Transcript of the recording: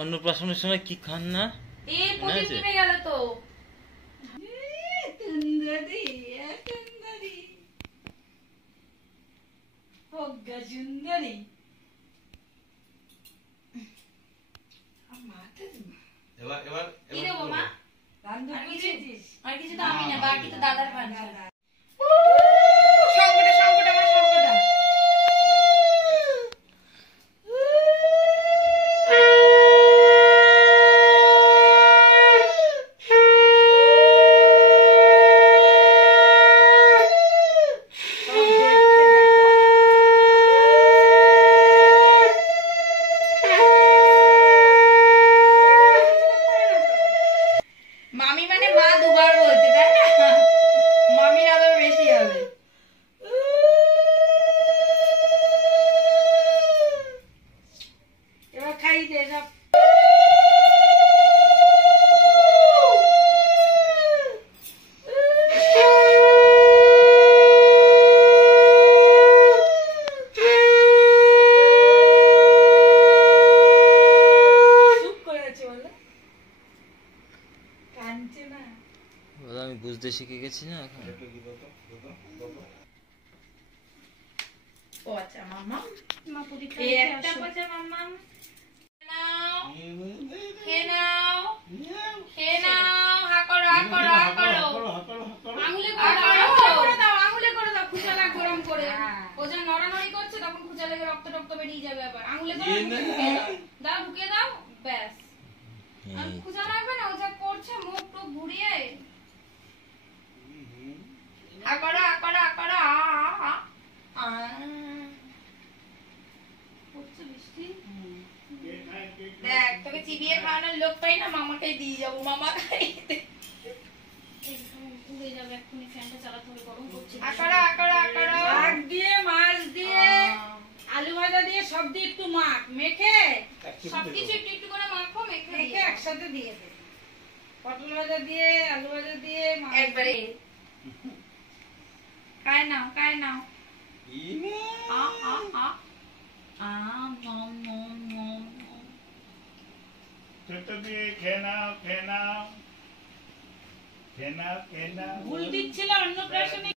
অন্নপ্রাশনের সময় কি খান না? এই প্রদীপ নিভে গেল তো। সুন্দরী সুন্দরী প্রজ্ঞা সুন্দরী কি দেবো মা? রান্না করেছিস? আর কিছু তো আমি না, বাকি তো দাদার বান্না। সংকটে সংকটে আমার সংকটে। মামি মানে মা দুবার বলছে, তাই না? মামির আদর বেশি হবে। এবার খাই দে সব। চুপ করে আছে বলে কাঁদছে না। আমি বুঝতে শিখে গেছি না এখন। ও আচ্ছা মাম্মা, মা প্রদীপটা এই একটা পচা মাম্মা। নাও খেয়ে নাও, খেয়ে নাও। হা করো হা করো হা করো, আঙুলে করে দাও, আঙুলে করে দাও। খুচা লাগ গরম করে, ও যখন নড়ানড়ি করছে তখন খুচা লেগে রক্ত টক্ত বেরিয়ে যাবে। আবার আঙুলে করে দাও, ঢুকিয়ে দাও, ব্যাস। আর খুচা লাগবে না, ও যা করছে মুখ টুক ঘুরিয়ে। হা করো হা করো হা করো, আ পড়ছে বৃষ্টি। দেখ তোকে চিবিয়ে খাওয়ানোর লোক পাই না, মামাকে দিয়ে যাবো। মামা খাইতে উড়ে যাবে এক্ষুনি, ফ্যানটা চালাতে হবে, গরম করছে। আকারা আকারা আকারা, শাক দিয়ে মাছ দিয়ে আলু ভাজা দিয়ে সব দিয়ে একটু মাখ, মেখে সবকিছু একটু একটু করে মাখো, মেখে মেখে দিয়ে একসাথে দিয়ে দে। পটল ভাজা দিয়ে আলু ভাজা দিয়ে একবারে কায় নাও কায় নাও। আ আ আ আ নম নম নম নম। ভুল দিচ্ছিল অন্নপ্রাশনে।